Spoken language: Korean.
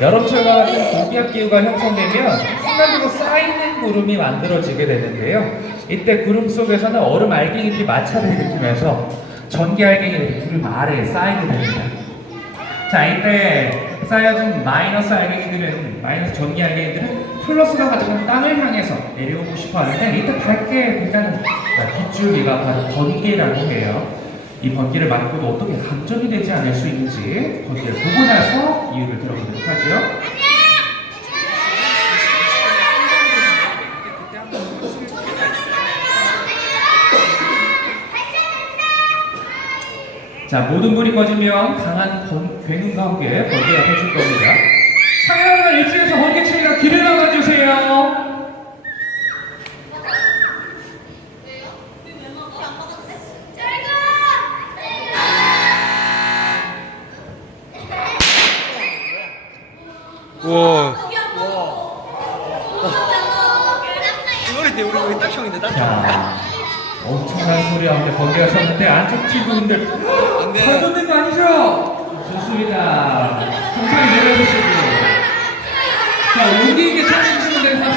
여름철과 같은 고기압 기후가 형성되면 순간적으로 쌓이는 구름이 만들어지게 되는데요. 이때 구름 속에서는 얼음 알갱이들이 마찰을 일으키면서 전기 알갱이들이 구름 아래에 쌓이게 됩니다. 자, 이때 쌓여진 마이너스 알갱이들은, 마이너스 전기 알갱이들은 플러스가 가져간 땅을 향해서 내려오고 싶어 하는데, 이때 밝게 빛나는 빗줄기가 바로 번개라고 해요. 이 번개를 맞고도 어떻게 감전이 되지 않을 수 있는지 번개를 보고 나서 이유를 들어보도록 하죠. 자, 모든 불이 꺼지면 강한 번, 굉음과 함께 번개가 터질 겁니다. 창현이가 일찍에서 번개치기가 길을 막아주세 우와. 우리 우리 우리 딱 형인데 딱 야, 엄청난 소리 한데 거기 가셨는데 안쪽 친구분들 거짓된 거 아니죠? 좋습니다. 천천히 내려주시고. 자, 여기 이게 찾아주시면 됩니다.